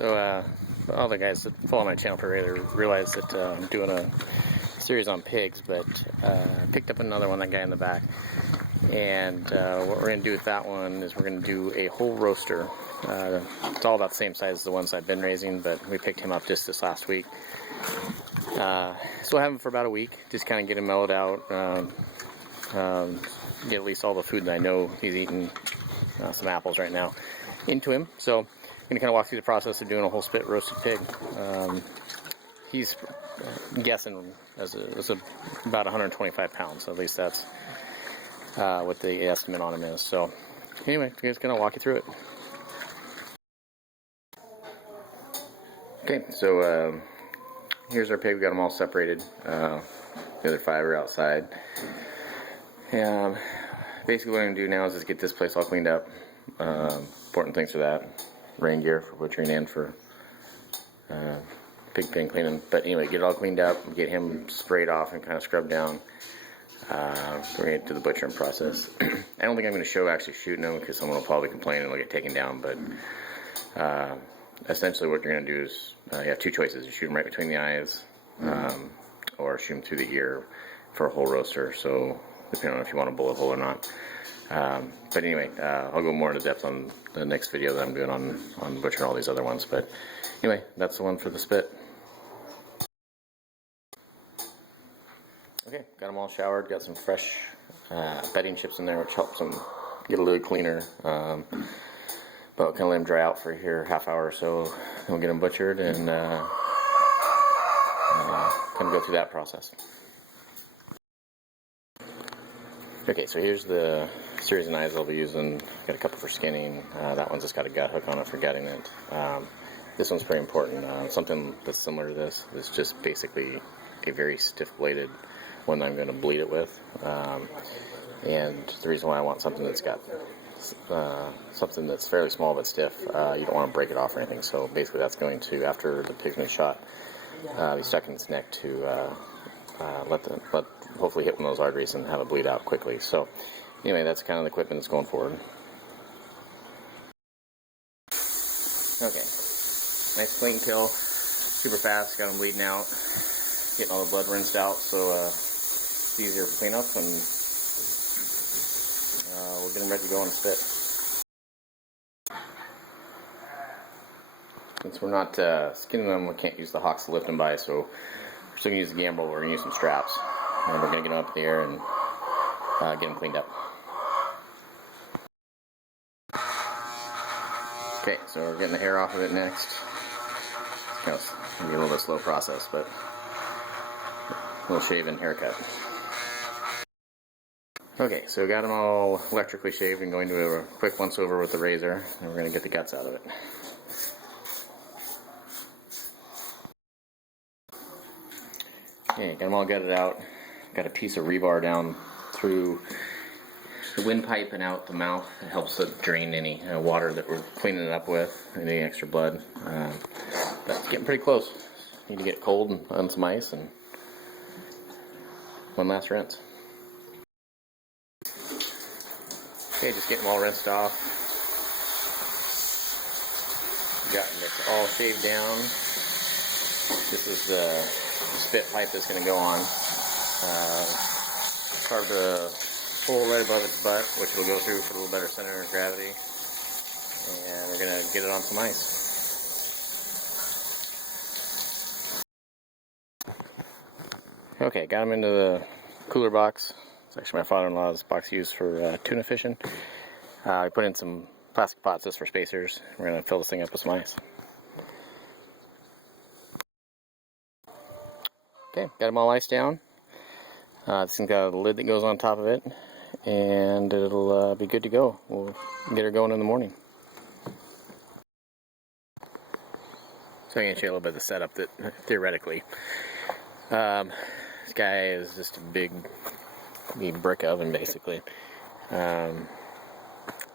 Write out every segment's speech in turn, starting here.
All the guys that follow my channel for regular realize that I'm doing a series on pigs, but I picked up another one, that guy in the back. And what we're going to do with that one is we're going to do a whole roaster. It's all about the same size as the ones I've been raising, but we picked him up just this last week. So we'll have him for about a week, just kind of get him mellowed out, get at least all the food that I know he's eating, some apples right now, into him. So I'm going to kind of walk through the process of doing a whole spit roasted pig. He's guessing as about 125 pounds, so at least that's what the estimate on him is. So anyway, I'm just going to walk you through it. Okay, so here's our pig. We got them all separated. The other 5 are outside. Basically what I'm going to do now is just get this place all cleaned up. Important things for that: rain gear for butchering and for pig pen cleaning. But anyway, get it all cleaned up, get him sprayed off and kind of scrubbed down. Bring it to the butchering process. I don't think I'm going to show actually shooting them because someone will probably complain and they'll get taken down, but essentially what you're going to do is you have 2 choices. You shoot them right between the eyes, or shoot them through the ear for a whole roaster, so depending on if you want a bullet hole or not. But anyway, I'll go more into depth on the next video that I'm doing on butchering all these other ones. But anyway, that's the one for the spit. Okay, got them all showered, got some fresh bedding chips in there, which helps them get a little cleaner. But I'll kind of let them dry out for here half hour or so. Then we'll get them butchered and kind of go through that process. Okay, so here's the series of knives I'll be using. Got a couple for skinning. That one's just got a gut hook on it for gutting it. This one's pretty important. Something that's similar to this is just basically a very stiff bladed one that I'm going to bleed it with. And the reason why I want something that's got something that's fairly small but stiff, you don't want to break it off or anything. So basically that's going to, after the pig's been shot, be stuck in its neck to let hopefully hit one of those arteries and have it bleed out quickly. So anyway, that's kind of the equipment that's going forward. Okay, nice clean kill, super fast, got them bleeding out, getting all the blood rinsed out, so it's easier to clean up, and we'll get them ready to go on the spit. Since we're not skinning them, we can't use the hocks to lift them by, so we're still going to use the gambrel. We're going to use some straps, and we're going to get them up in the air and get them cleaned up. Okay, so we're getting the hair off of it next. It's kind of going to be a little bit slow process, but a little shave and haircut. Okay, so we got them all electrically shaved and going to a quick once over with the razor, and we're going to get the guts out of it. Okay, got them all gutted out. Got a piece of rebar down through the windpipe and out the mouth. It helps it drain any water that we're cleaning it up with, any extra blood. But it's getting pretty close. Need to get it cold and on some ice, and one last rinse. Okay, just getting them all rinsed off. Gotten it all shaved down. This is the spit pipe that's going to go on. Carved a hole right above its butt, which it'll go through for a little better center of gravity. And we're going to get it on some ice. Okay, got them into the cooler box. It's actually my father-in-law's box used for tuna fishing. I put in some plastic pots just for spacers. We're going to fill this thing up with some ice. Okay, got them all iced down. This thing's got a lid that goes on top of it, and it'll be good to go. We'll get her going in the morning. So I'm going to show you a little bit of the setup that theoretically. This guy is just a big brick oven basically.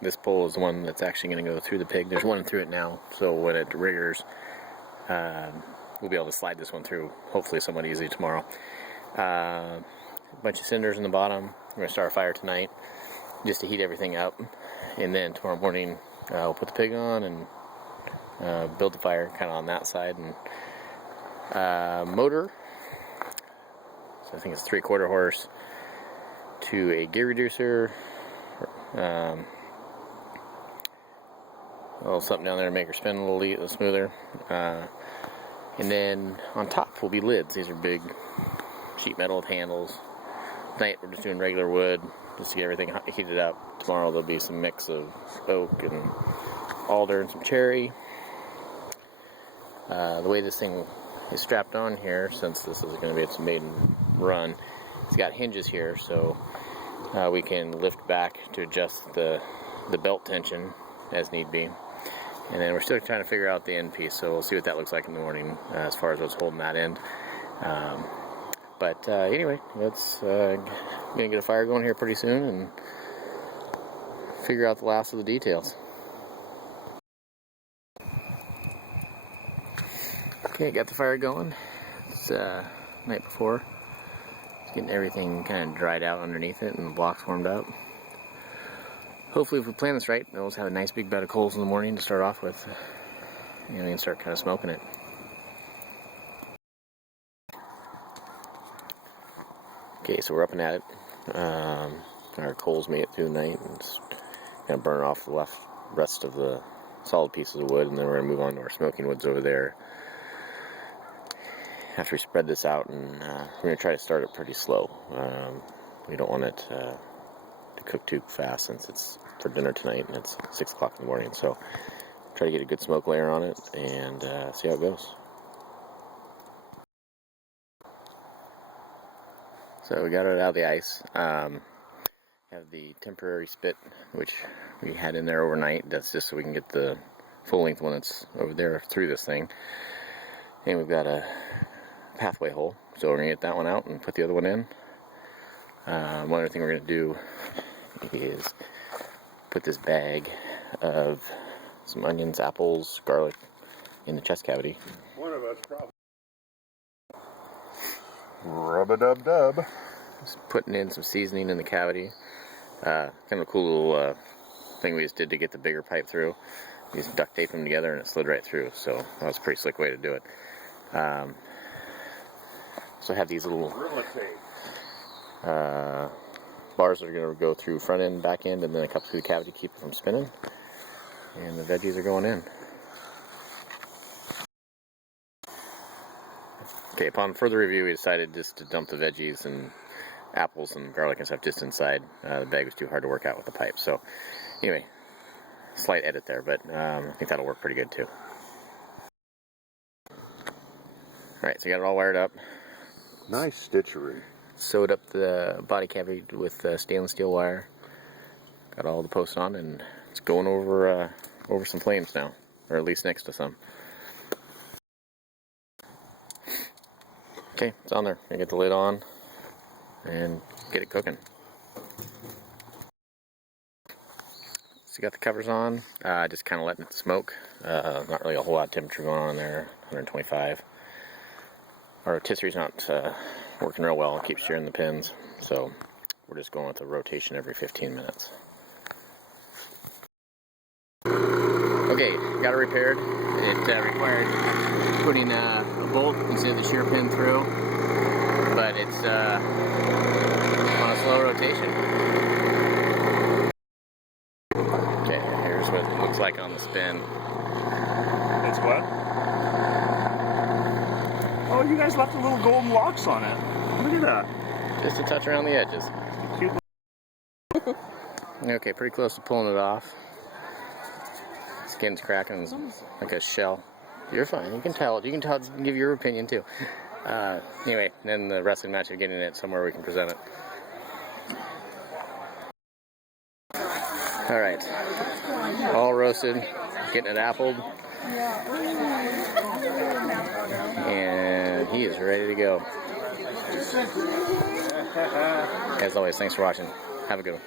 This pole is the one that's actually going to go through the pig. There's one through it now, so when it riggers, we'll be able to slide this one through, hopefully somewhat easy tomorrow. A bunch of cinders in the bottom. We're going to start a fire tonight just to heat everything up, and then tomorrow morning we'll put the pig on and build the fire kind of on that side. And motor, so I think it's 3/4 horse, to a gear reducer, a little something down there to make her spin a little smoother, and then on top will be lids. These are big sheet metal with handles. Tonight we're just doing regular wood just to get everything heated up. Tomorrow there'll be some mix of oak and alder and some cherry. The way this thing is strapped on here, since this is going to be its maiden run, it's got hinges here, so we can lift back to adjust the belt tension as need be. And then we're still trying to figure out the end piece, so we'll see what that looks like in the morning as far as what's holding that end. But anyway, let's gonna get a fire going here pretty soon and figure out the last of the details. Okay, got the fire going. It's night before. It's getting everything kind of dried out underneath it and the blocks warmed up. Hopefully, if we plan this right, we'll just have a nice big bed of coals in the morning to start off with. And we can start kind of smoking it. Okay, so we're up and at it. Our coals made it through the night, and it's gonna burn off the rest of the solid pieces of wood, and then we're gonna move on to our smoking woods over there. After we spread this out, and we're gonna try to start it pretty slow. We don't want it to cook too fast since it's for dinner tonight and it's 6 o'clock in the morning. So try to get a good smoke layer on it and see how it goes. So we got it out of the ice. Have the temporary spit, which we had in there overnight. That's just so we can get the full length when it's over there through this thing. And we've got a pathway hole, so we're gonna get that one out and put the other one in. One other thing we're gonna do is put this bag of some onions, apples, garlic in the chest cavity. One of us probably. Rub-a-dub-dub. Just putting in some seasoning in the cavity. Kind of a cool little thing we just did to get the bigger pipe through. We just duct taped them together and it slid right through, so that was a pretty slick way to do it. So I have these little bars that are going to go through front end, back end, and then a cup through the cavity to keep it from spinning. And the veggies are going in. Okay, upon further review, we decided just to dump the veggies and apples and garlic and stuff just inside. The bag was too hard to work out with the pipe. So, anyway, slight edit there, but I think that'll work pretty good too. Alright, so we got it all wired up. Nice stitchery. Sewed up the body cavity with stainless steel wire. Got all the posts on, and it's going over some flames now, or at least next to some. Okay, it's on there. Gonna get the lid on and get it cooking. So you got the covers on, just kind of letting it smoke. Not really a whole lot of temperature going on there, 125. Our rotisserie's not working real well, it keeps shearing the pins, so we're just going with a rotation every 15 minutes. Okay, got it repaired. It required putting a bolt instead of the shear pin through, but it's on a slow rotation. Okay, here's what it looks like on the spin. It's what? Oh, you guys left the little golden locks on it. Look at that. Just a touch around the edges. Cute. Okay, pretty close to pulling it off. Skin's cracking like a shell. You're fine. You can tell. You can give your opinion too. Anyway, then the rest of the match of getting it somewhere we can present it. All right, all roasted, getting it appled, and he is ready to go. As always, thanks for watching. Have a good one.